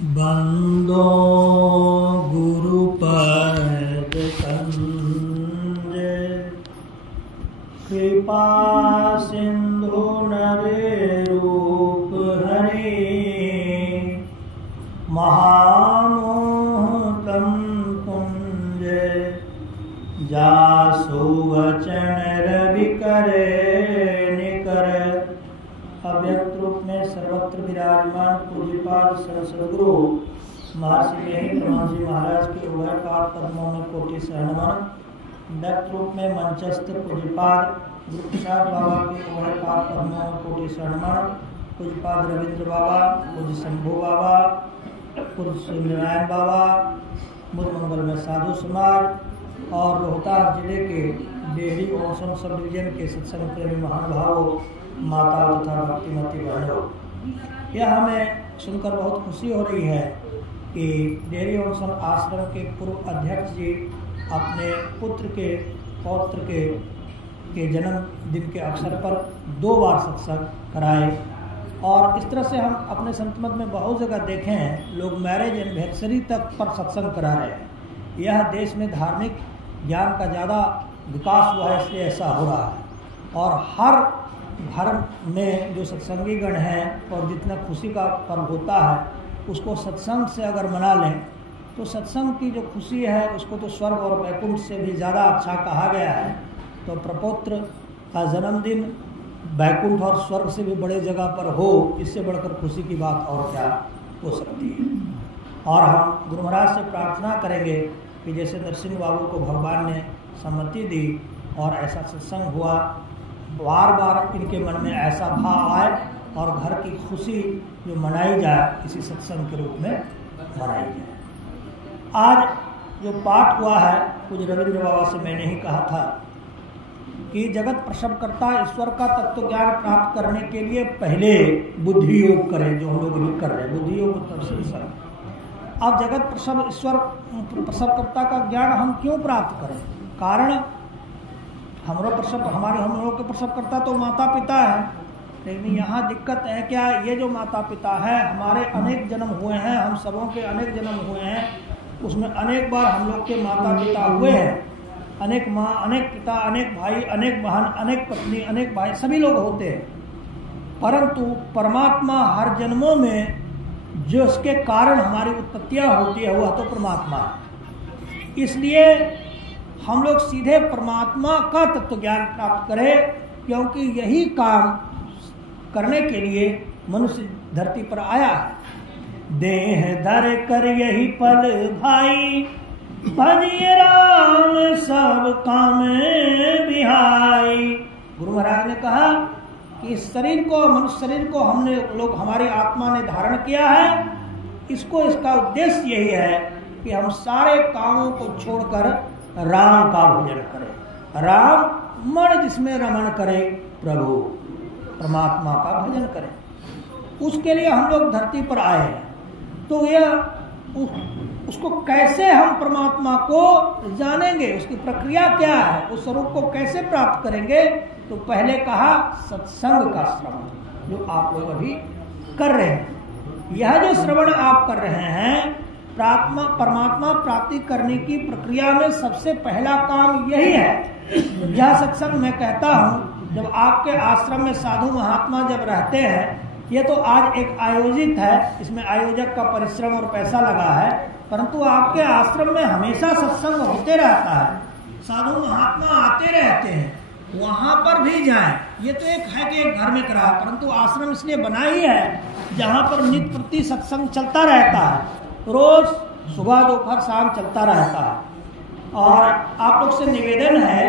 बंदो गुरुपद कंज कृपा सिंधु नरे रूप हरे महामोहतम कुंज जासु वचन रवि करे निकर। अव्यक्त रूप में सर्वत्र विराजमान पूज्यपाद सदगुरु महर्षि महेंद्र जी महाराज के उभयपाद पद्मों में कोटि शरणवन। व्यक्त रूप में मंचस्थ पूज्यपाद गुरु प्रसाद बाबा के उभयपाद पद्मों में कोटि शरणवन। पूज्यपाद रविंद्र बाबा, पूज्य शंभू बाबा, पूज्य सूर्यनारायण बाबा, बुद्ध मंगल में साधु समाज और रोहतास जिले के डेहरी ओसम सब डिवीजन के सत्संग प्रेमी महानुभावों, माता तथा भक्तिमती बहनों, यह हमें सुनकर बहुत खुशी हो रही है कि डेहरी ओसम आश्रम के पूर्व अध्यक्ष जी अपने पुत्र के पौत्र के जन्मदिन के अवसर पर 2 बार सत्संग कराए। और इस तरह से हम अपने संतमत में बहुत जगह देखे हैं, लोग मैरिज एनिवर्सरी तक पर सत्संग करा रहे हैं। यह देश में धार्मिक ज्ञान का ज़्यादा विकास हुआ है, इसलिए ऐसा हो रहा है। और हर धर्म में जो सत्संगी गण हैं और जितना खुशी का पर्व होता है उसको सत्संग से अगर मना लें तो सत्संग की जो खुशी है उसको तो स्वर्ग और वैकुंठ से भी ज़्यादा अच्छा कहा गया है। तो प्रपौत्र का जन्मदिन वैकुंठ और स्वर्ग से भी बड़े जगह पर हो, इससे बढ़कर खुशी की बात और क्या हो सकती है। और हम गुरु महाराज से प्रार्थना करेंगे कि जैसे नरसिंह बाबू को भगवान ने सम्मति दी और ऐसा सत्संग हुआ, बार बार इनके मन में ऐसा भाव आए और घर की खुशी जो मनाई जाए इसी सत्संग के रूप में मनाई जाए। आज जो पाठ हुआ है कुछ रविंद्र बाबा से मैंने ही कहा था कि जगत प्रसवकर्ता ईश्वर का तत्व ज्ञान प्राप्त करने के लिए पहले बुद्धि योग करें, जो हम लोग भी कर रहे हैं। बुद्धि योग अब जगत प्रसवकर्ता का ज्ञान हम क्यों प्राप्त करें? कारण हम लोग के प्रसवकर्ता तो माता पिता है, लेकिन यहाँ दिक्कत है क्या, ये जो माता पिता है हमारे अनेक जन्म हुए हैं, हम सबों के अनेक जन्म हुए हैं, उसमें अनेक बार हम लोग के माता पिता हुए हैं। अनेक माँ, अनेक पिता, अनेक भाई, अनेक बहन, अनेक पत्नी, अनेक भाई, सभी लोग होते हैं। परंतु परमात्मा हर जन्मों में जो उसके कारण हमारी उत्पत्तियाँ होती है वह तो परमात्मा है। इसलिए हम लोग सीधे परमात्मा का तत्व ज्ञान प्राप्त करें, क्योंकि यही काम करने के लिए मनुष्य धरती पर आया है। देह धर कर यही पल भाई, भजिए राम सब काम बिहाई। गुरु महाराज ने कहा कि इस शरीर को, मनुष्य शरीर को हमने लोग, हमारी आत्मा ने धारण किया है। इसका उद्देश्य यही है कि हम सारे कामों को छोड़कर राम का भजन करें। राम मन जिसमें रमण करे, प्रभु परमात्मा का भजन करें। उसके लिए हम लोग धरती पर आए हैं। तो यह उसको कैसे हम परमात्मा को जानेंगे, उसकी प्रक्रिया क्या है, उस स्वरूप को कैसे प्राप्त करेंगे? तो पहले कहा सत्संग का श्रवण, जो आप लोग अभी कर रहे हैं। यह जो श्रवण आप कर रहे हैं, परमात्मा प्राप्ति करने की प्रक्रिया में सबसे पहला काम यही है। यह सत्संग मैं कहता हूँ, जब आपके आश्रम में साधु महात्मा जब रहते हैं, ये तो आज एक आयोजित है, इसमें आयोजक का परिश्रम और पैसा लगा है, परंतु आपके आश्रम में हमेशा सत्संग होते रहता है, साधु महात्मा आते रहते हैं। वहां पर भी जाएं। ये तो एक है कि एक घर में करा, परंतु आश्रम इसलिए बना ही है जहां पर नित्य प्रति सत्संग चलता रहता है, रोज सुबह दोपहर शाम चलता रहता है। और आप लोग से निवेदन है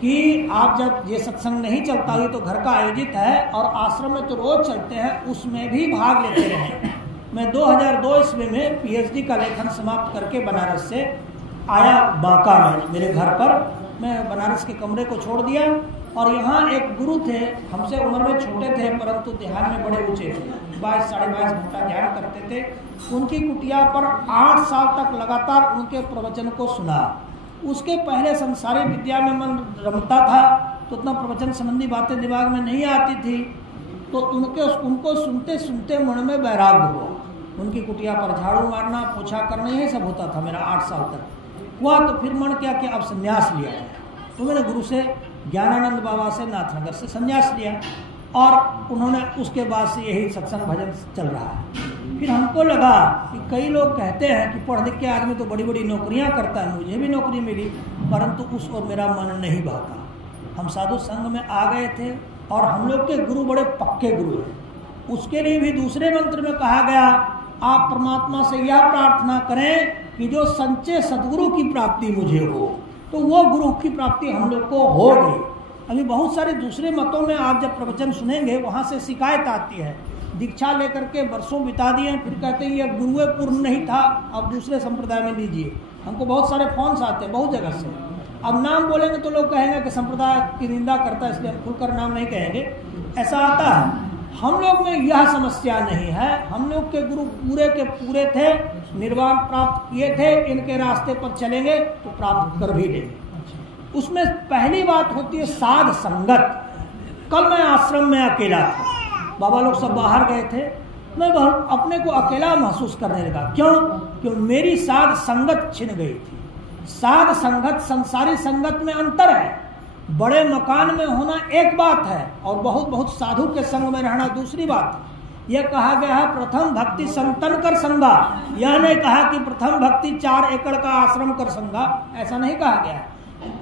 कि आप जब ये सत्संग नहीं चलता हुई तो घर का आयोजित है और आश्रम में तो रोज चलते हैं, उसमें भी भाग लेते रहे। मैं 2002 ईस्वी में PhD का लेखन समाप्त करके बनारस से आया बांका में, मेरे घर पर। मैं बनारस के कमरे को छोड़ दिया और यहाँ एक गुरु थे, हमसे उम्र में छोटे थे परंतु ध्यान में बड़े ऊंचे थे, 22 साढ़े 22 घंटा ध्यान करते थे। उनकी कुटिया पर 8 साल तक लगातार उनके प्रवचन को सुना। उसके पहले संसारी विद्या में मन रमता था, तो उतना प्रवचन संबंधी बातें दिमाग में नहीं आती थी। तो उनको सुनते सुनते मन में वैराग्य हुआ उनकी कुटिया पर झाड़ू मारना, पोछा करना, ये सब होता था मेरा 8 साल तक हुआ। तो फिर मन किया कि अब संन्यास लिया जाए। तो मैंने गुरु से, ज्ञानानंद बाबा से नाथनगर से संन्यास लिया और उन्होंने उसके बाद से यही सत्संग भजन चल रहा है। फिर हमको लगा कि कई लोग कहते हैं कि पढ़ लिख के आदमी तो बड़ी बड़ी नौकरियां करता है, मुझे भी नौकरी मिली, परंतु उस और मेरा मन नहीं बहका। हम साधु संघ में आ गए थे और हम लोग के गुरु बड़े पक्के गुरु हैं। उसके लिए भी दूसरे मंत्र में कहा गया, आप परमात्मा से यह प्रार्थना करें कि जो सच्चे सदगुरु की प्राप्ति मुझे हो। तो वो गुरु की प्राप्ति हम लोग को हो गई। अभी बहुत सारे दूसरे मतों में आप जब प्रवचन सुनेंगे वहाँ से शिकायत आती है, दीक्षा लेकर के वर्षों बिता दिए, फिर कहते हैं ये गुरुए पूर्ण नहीं था, अब दूसरे संप्रदाय में लीजिए। हमको बहुत सारे फोन्स आते हैं बहुत जगह से। अब नाम बोलेंगे तो लोग कहेंगे कि संप्रदाय की निंदा करता है, इसलिए हम खुलकर नाम नहीं कहेंगे, ऐसा आता है। हम लोग में यह समस्या नहीं है। हम लोग के गुरु पूरे के पूरे थे, निर्वाण प्राप्त किए थे, इनके रास्ते पर चलेंगे तो प्राप्त कर भी लेंगे। उसमें पहली बात होती है साध संगत। कल मैं आश्रम में अकेला था, बाबा लोग सब बाहर गए थे, मैं अपने को अकेला महसूस करने लगा। क्यों? क्यों मेरी साध संगत छिन गई थी। साध संगत संसारी संगत में अंतर है। बड़े मकान में होना एक बात है और बहुत बहुत साधु के संग में रहना दूसरी बात है। यह कहा गया है प्रथम भक्ति संतन कर संगा। यह नहीं कहा कि प्रथम भक्ति 4 एकड़ का आश्रम कर संगा, ऐसा नहीं कहा गया।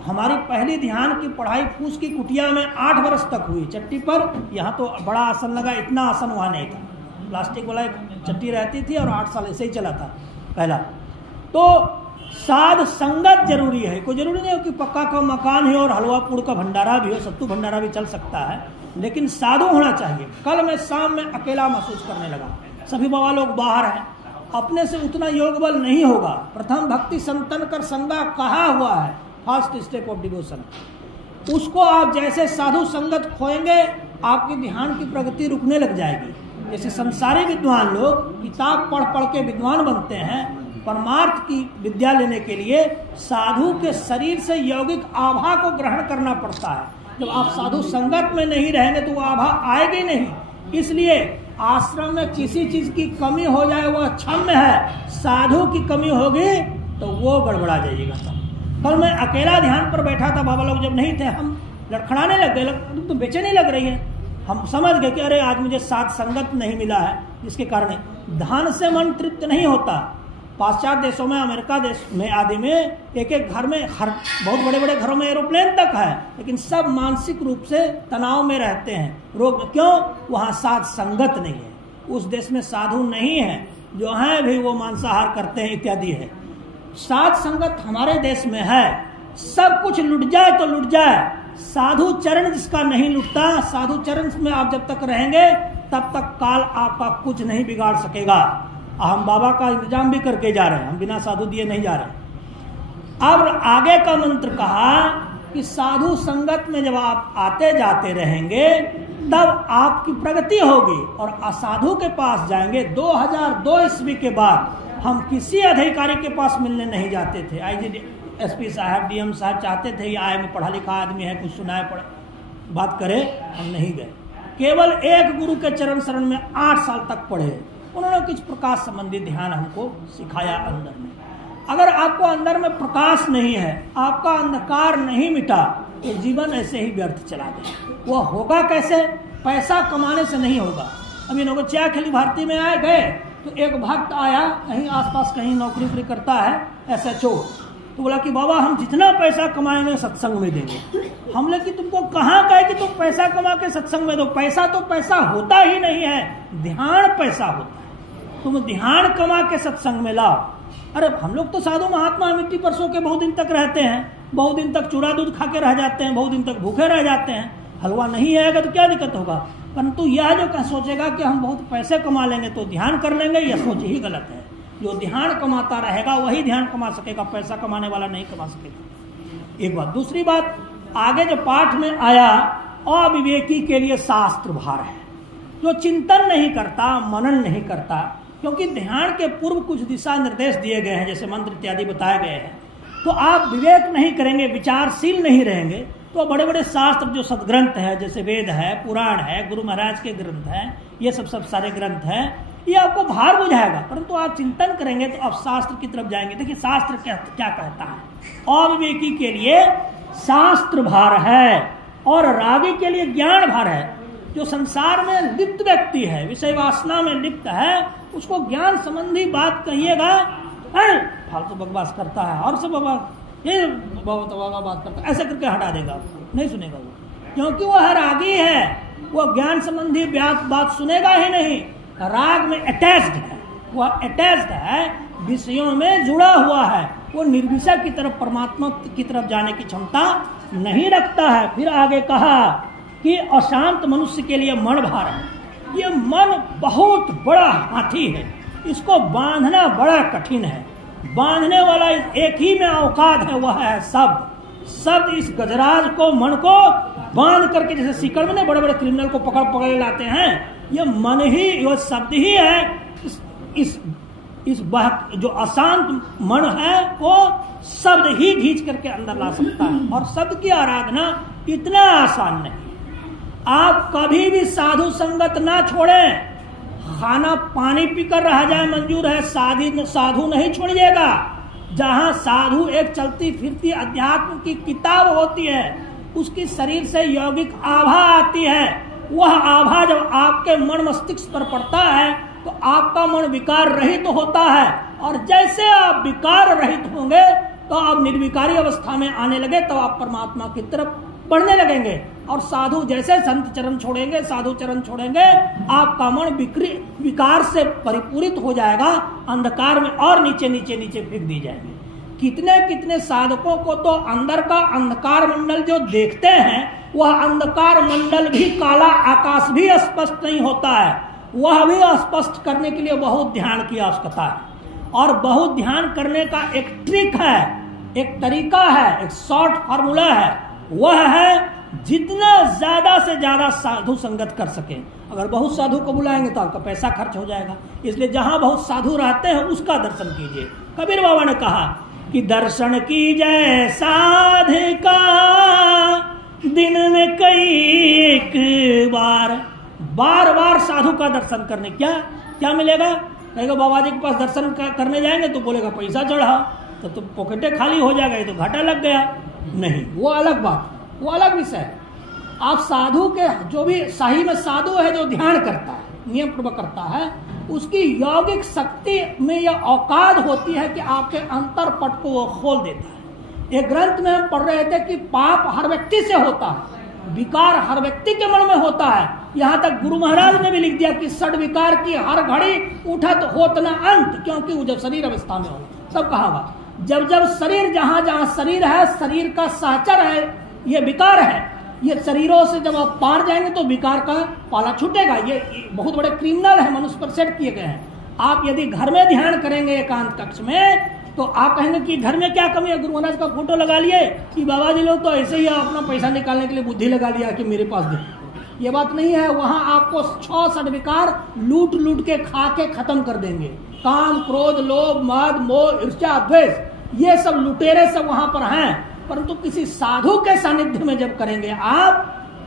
हमारी पहली ध्यान की पढ़ाई फूस की कुटिया में 8 वर्ष तक हुई चट्टी पर। यहाँ तो बड़ा आसन लगा, इतना आसन वहाँ नहीं था, प्लास्टिक वाला चट्टी रहती थी और 8 साल ऐसे ही चला था पहला। तो साध संगत जरूरी है। कोई जरूरी नहीं हो कि पक्का का मकान है और हलवा पूड़ का भंडारा भी हो, सत्तू भंडारा भी चल सकता है, लेकिन साधु होना चाहिए। कल मैं शाम में अकेला महसूस करने लगा, सभी बाबा लोग बाहर हैं, अपने से उतना योग बल नहीं होगा। प्रथम भक्ति संतन कर संगा कहा हुआ है, फर्स्ट स्टेप ऑफ डिवोशन। उसको आप जैसे साधु संगत खोएंगे, आपकी ध्यान की प्रगति रुकने लग जाएगी। जैसे संसारी विद्वान लोग किताब पढ़ पढ़ के विद्वान बनते हैं, परमार्थ की विद्या लेने के लिए साधु के शरीर से यौगिक आभा को ग्रहण करना पड़ता है। जब आप साधु संगत में नहीं रहेंगे तो वो आभा आएगी नहीं। इसलिए आश्रम में किसी चीज की कमी हो जाए वो क्षम्य है, साधु की कमी होगी तो वो गड़बड़ा जाइएगा। कल मैं अकेला ध्यान पर बैठा था, बाबा लोग जब नहीं थे, हम लड़खड़ाने लग गए, तो बेचैनी लग रही है। हम समझ गए कि अरे आज मुझे साध संगत नहीं मिला है, जिसके कारण धन से मन तृप्त नहीं होता। पाश्चात्य देशों में, अमेरिका देश में आदि में एक एक घर में, बहुत बड़े बड़े घरों में एरोप्लेन तक है, लेकिन सब मानसिक रूप से तनाव में रहते हैं। रोग क्यों? वहाँ साध संगत नहीं है। उस देश में साधु नहीं है, जो है भी वो मांसाहार करते हैं इत्यादि है। साध संगत हमारे देश में है। सब कुछ लुट जाए तो लुट जाए, साधु चरण जिसका नहीं लुटता, साधु चरण में आप जब तक रहेंगे तब तक काल आपका कुछ नहीं बिगाड़ सकेगा। हम बाबा का इंतजाम भी करके जा रहे हैं, हम बिना साधु दिए नहीं जा रहे। अब आगे का मंत्र कहा कि साधु संगत में जब आप आते जाते रहेंगे तब आपकी प्रगति होगी। और असाधु के पास जाएंगे। 2002 ईस्वी के बाद हम किसी अधिकारी के पास मिलने नहीं जाते थे। IGSP साहब, DM साहब चाहते थे ये आए में पढ़ा लिखा आदमी है, कुछ सुनाए बात करे, हम नहीं गए। केवल एक गुरु के चरण शरण में 8 साल तक पढ़े। उन्होंने कुछ प्रकाश संबंधी ध्यान हमको सिखाया अंदर में। अगर आपको अंदर में प्रकाश नहीं है, आपका अंधकार नहीं मिटा, तो जीवन ऐसे ही व्यर्थ चला जाए। वो होगा कैसे? पैसा कमाने से नहीं होगा। अभी लोग चिया खेली भारती में आए गए तो एक भक्त आया, कहीं आसपास कहीं नौकरी करता है, SHO, तो बोला कि बाबा हम जितना पैसा कमाएंगे सत्संग में देंगे। हम लोग कि तुमको कहाँ कहे कि तुम पैसा कमा के सत्संग में दो? पैसा तो पैसा होता ही नहीं है, ध्यान पैसा होता है। तुम ध्यान कमा के सत्संग में लाओ। अरे हम लोग तो साधु महात्मा मिट्टी परसों के बहुत दिन तक रहते हैं, बहुत दिन तक चूड़ा दूध खा के रह जाते हैं, बहुत दिन तक भूखे रह जाते हैं। हलवा नहीं आएगा तो क्या दिक्कत होगा? परंतु यह जो सोचेगा कि हम बहुत पैसे कमा लेंगे तो ध्यान कर लेंगे, यह सोच ही गलत है। जो ध्यान कमाता रहेगा वही ध्यान कमा सकेगा, पैसा कमाने वाला नहीं कमा सकेगा। एक बात। दूसरी बात, आगे जो पाठ में आया, अविवेकी के लिए शास्त्र भार है। जो चिंतन नहीं करता, मनन नहीं करता, क्योंकि ध्यान के पूर्व कुछ दिशा निर्देश दिए गए हैं, जैसे मंत्र इत्यादि बताए गए हैं। तो आप विवेक नहीं करेंगे, विचारशील नहीं रहेंगे, तो बड़े बड़े शास्त्र जो सदग्रंथ है, जैसे वेद है, पुराण है, गुरु महाराज के ग्रंथ हैं, ये सब सारे ग्रंथ हैं, ये आपको भार बुझाएगा, परंतु आप चिंतन करेंगे तो आप शास्त्र की तरफ जाएंगे। देखिए शास्त्र क्या क्या कहता है। अविवेकी के लिए शास्त्र भार है और रागी के लिए ज्ञान भार है। जो संसार में लिप्त व्यक्ति है, विषय वासना में लिप्त है, उसको ज्ञान संबंधी बात कहिएगा फालतू बकवास करता है और सब ये बहुत बात करता है, ऐसे करके हटा देगा, नहीं सुनेगा वो, क्योंकि वह रागी है, वो ज्ञान संबंधी बात सुनेगा ही नहीं। राग में अटैच्ड है, वह अटैच्ड है, विषयों में जुड़ा हुआ है, वो निर्विषय की तरफ, परमात्मा की तरफ जाने की क्षमता नहीं रखता है। फिर आगे कहा कि अशांत मनुष्य के लिए मन भार है। ये मन बहुत बड़ा हाथी है, इसको बांधना बड़ा कठिन है। बांधने वाला एक ही में औकात है, वह है शब्द। इस गजराज को, मन को बांध करके, जैसे सीकर में बड़े बड़े क्रिमिनल को पकड़ लाते हैं, ये मन ही, ये शब्द ही है। इस जो अशांत मन है वो शब्द ही खींच करके अंदर ला सकता है। और शब्द की आराधना इतना आसान नहीं। आप कभी भी साधु संगत ना छोड़ें। खाना पानी पीकर रह जाए मंजूर है, साधु नहीं छोड़िएगा। जहां साधु एक चलती फिरती अध्यात्म की किताब होती है, उसकी शरीर से यौगिक आभा आती है। वह आभा जब आपके मन मस्तिष्क पर पड़ता है तो आपका मन विकार रहित होता है, और जैसे आप विकार रहित होंगे तो आप निर्विकारी अवस्था में आने लगे, तो आप परमात्मा की तरफ बढ़ने लगेंगे। और साधु जैसे संत चरण छोड़ेंगे, साधु चरण छोड़ेंगे, आपका मन विकार से परिपूरित हो जाएगा, अंधकार में और नीचे नीचे नीचे फेंक दी जाएगी। कितने कितने साधकों को तो अंदर का अंधकार मंडल जो देखते हैं, वह अंधकार मंडल भी, काला आकाश भी स्पष्ट नहीं होता है। वह भी स्पष्ट करने के लिए बहुत ध्यान की आवश्यकता है। और बहुत ध्यान करने का एक ट्रिक है, एक तरीका है, एक शॉर्ट फार्मूला है। वह है जितना ज्यादा से ज्यादा साधु संगत कर सके। अगर बहुत साधु को बुलाएंगे तो आपका पैसा खर्च हो जाएगा, इसलिए जहां बहुत साधु रहते हैं उसका दर्शन कीजिए। कबीर बाबा ने कहा कि दर्शन कीजिए साधिका दिन में कई एक बार। बार बार साधु का दर्शन करने क्या मिलेगा? कहेगा बाबा जी के पास दर्शन करने जाएंगे तो बोलेगा पैसा चढ़ा, तो पॉकेटे खाली हो जाएगा, ये तो घाटा लग गया। नहीं, वो अलग बात, वो अलग विषय है। आप साधु के, जो भी सही में साधु है, जो ध्यान करता है, नियम पूर्वक करता है, उसकी यौगिक शक्ति में यह औकात होती है कि आपके अंतर पट को वो खोल देता है। एक ग्रंथ में हम पढ़ रहे थे कि पाप हर व्यक्ति से होता है, विकार हर व्यक्ति के मन में होता है। यहाँ तक गुरु महाराज ने भी लिख दिया कि षड विकार की हर घड़ी उठत होत न अंत, क्योंकि वो जब शरीर अवस्था में हो, सब कहा हुआ, जब जब शरीर, जहां जहां शरीर है, शरीर का सहचर है, ये विकार है। ये शरीरों से जब आप पार जाएंगे तो विकार का पाला छूटेगा। ये बहुत बड़े क्रिमिनल है, मनुष्य पर सेट किए गए हैं। आप यदि घर में ध्यान करेंगे एकांत कक्ष में, तो आप कहेंगे कि घर में क्या कमी है, गुरु महाराज का फोटो लगा लिए कि बाबा जी लोग तो ऐसे ही अपना पैसा निकालने के लिए बुद्धि लगा लिया कि मेरे पास दे। ये बात नहीं है। वहां आपको 6 षड्विकार लूट लूट के खा के खत्म कर देंगे। काम, क्रोध, लोभ, मद, मोह, ईर्ष्या, द्वेष, ये सब लुटेरे सब वहां पर हैं। परंतु किसी साधु के सानिध्य में जब करेंगे आप,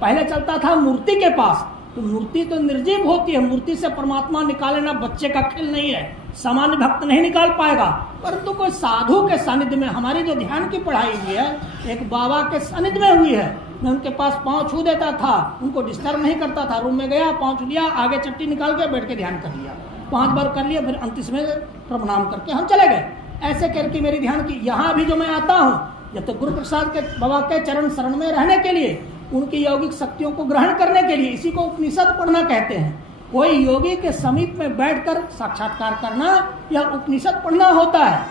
पहले चलता था मूर्ति के पास, तो मूर्ति तो निर्जीव होती है, मूर्ति से परमात्मा निकालना बच्चे का खेल नहीं है, सामान्य भक्त नहीं निकाल पाएगा। परंतु कोई साधु के सानिध्य में, हमारी जो ध्यान की पढ़ाई हुई है, एक बाबा के सानिध्य में हुई है। मैं उनके पास पांव छू देता था, उनको डिस्टर्ब नहीं करता था, रूम में गया, पांव छू लिया, आगे चट्टी निकाल के बैठ के ध्यान कर लिया, 5 बार कर लिया, फिर अंतिम में प्रणाम करके हम चले गए। ऐसे करके मेरी ध्यान की। यहाँ भी जो मैं आता हूँ, जब तक गुरु प्रसाद के बाबा के चरण शरण में रहने के लिए, उनकी यौगिक शक्तियों को ग्रहण करने के लिए, इसी को उपनिषद पढ़ना कहते हैं। कोई योगी के समीप में बैठकर साक्षात्कार करना या उपनिषद पढ़ना होता है।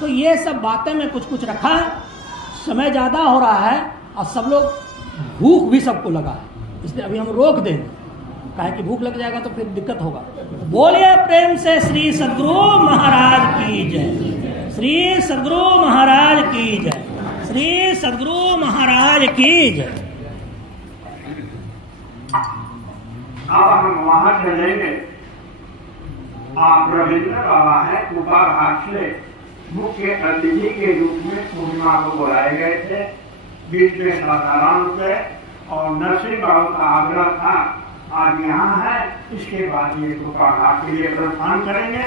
तो ये सब बातें में कुछ कुछ रखा है। समय ज्यादा हो रहा है और सब लोग, भूख भी सबको लगा है, इसलिए अभी हम रोक देंगे, काहे कि भूख लग जाएगा तो फिर दिक्कत होगा। बोलिए प्रेम से श्री सद्गुरु महाराज की जय, श्री सद्गुरु महाराज की जय, श्री सद्गुरु महाराज की जय। अब हम वहां चलेंगे। आप रविंद्र बाबा हैं, उपाघाट से मुख्य अतिथि के रूप में पूर्णिमा को बुलाए गए थे, बीच में सासाराम से, और नरसिंह बाबू का आग्रह था आज यहाँ है, इसके बाद ये कृपा घाट के लिए प्रस्थान करेंगे।